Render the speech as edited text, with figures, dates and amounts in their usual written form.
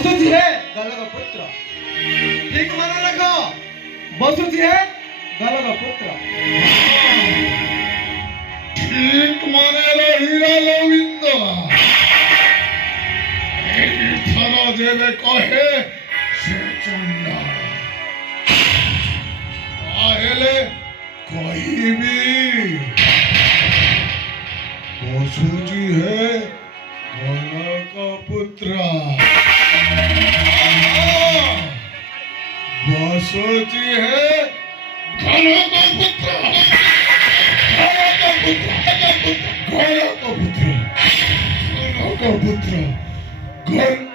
बसु जी है गल का पुत्र। ठीक माना रखो, बसु जी है गल का पुत्र। ठीक माने हीरा गोविंद थारा देवे कहे से चंदा आहले कोई भी बसु जी है गला का पुत्र। बसु जी है गला का पुत्र, गला का पुत्र, गला का पुत्र, गला का पुत्र, गला